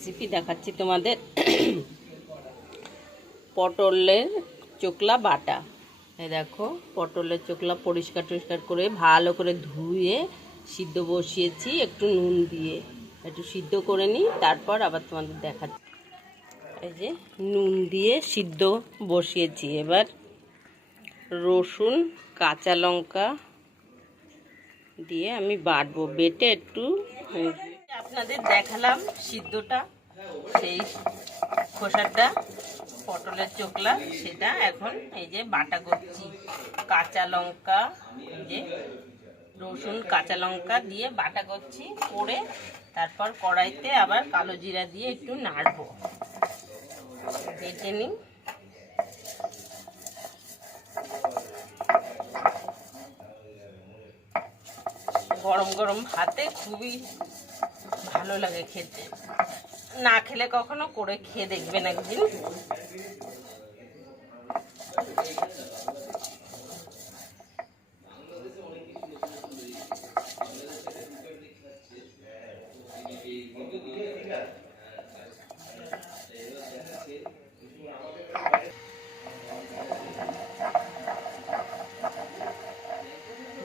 Recipe দেখাচ্ছি তোমাদের। পটলের চোকলা বাটা। এই দেখো, পটলের চোকলা পরিষ্কার টরিষ্কার করে ভালো করে ধুয়ে সিদ্ধ বসিয়েছি একটু নুন দিয়ে। একটু সিদ্ধ করে নিই, তারপর আবার তোমাদের দেখাচ্ছি। এই যে নুন দিয়ে সিদ্ধ বসিয়েছি। এবার রসুন কাঁচা লঙ্কা দিয়ে আমি বাটবো, বেটে একটু আপনাদের দেখালাম সিদ্ধটা, সেই খোসাটা পটলের চোকলা, সেটা এখন এই যে বাটা করছি। কাঁচা লঙ্কা, এই যে রসুন কাঁচা লঙ্কা দিয়ে বাটা করছি, করে তারপর কড়াইতে আবার কালো জিরা দিয়ে একটু নাড়বো। বেটে নিই। গরম গরম ভাতে খুবই ভালো লাগে খেতে। না খেলে কখনো করে খেয়ে দেখবেন একদিন।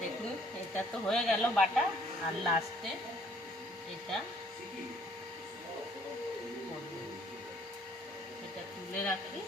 দেখুন, এটা তো হয়ে গেল বাটা। আর লাস্টে এটা তুলে রাখি।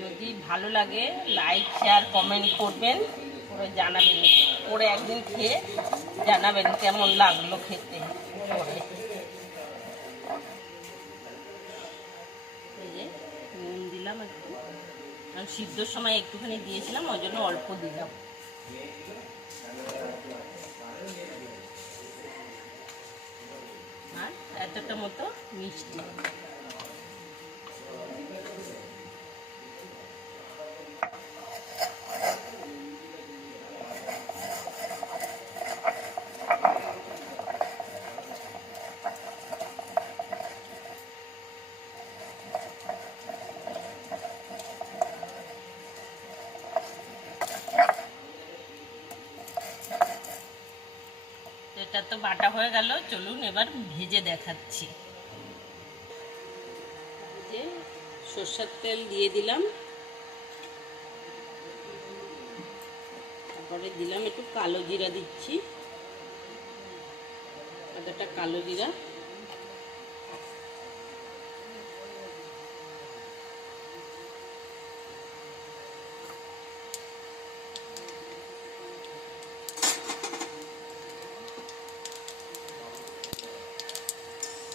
যদি ভালো লাগে লাইক শেয়ার কমেন্ট করবেন, করে জানাবেন, করে একদিন খেয়ে জানাবেন কেমন লাগলো খেতে। এই যে নুন দিলাম একটু, আমি সিদ্ধর সময় একটুখানি দিয়েছিলাম, ওই জন্য অল্প দিলাম। আর এতটা মতো মিষ্টি। এটা তো বাটা হয়ে গেল, চলুন এবার ভেজে দেখাচ্ছি। যে সরষের তেল দিয়ে দিলাম, তারপরে দিলাম একটু কালো জিরা দিচ্ছি, আদাটা কালো জিরা।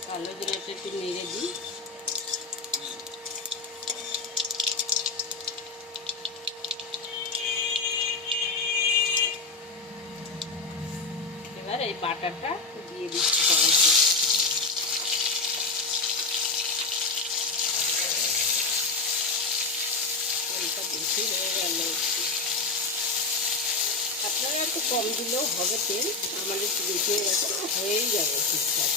কালো জিরাটা একটু নেড়ে দিই। এবার এই বাটারটা দিয়ে দিচ্ছি কড়াইতে। তেলটা বেশি হয়ে গেল, আপনারা একটু কম দিলেও হবে তেল, আমার একটু বেশি হয়ে গেছে, হয়েই যাবে ঠিকঠাক।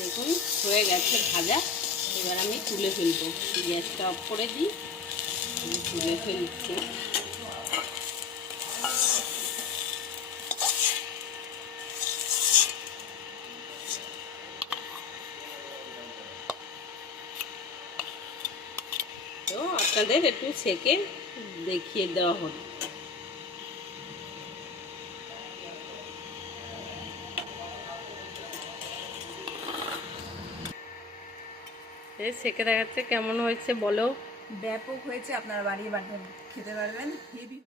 দেখুন হয়ে গেছে ভাজা। এবার আমি তুলে ফেলবো। গ্যাসটা অফ করে দিই, তুলে ফেলছি। তো আপনাদের একটু সেকে দেখিয়ে দেওয়া হলো। এই সেকে দেখাচ্ছে কেমন হয়েছে বলো। ব্যাপক হয়েছে, আপনারা বাড়িয়ে বানিয়ে খেতে পারবেন। হেভি।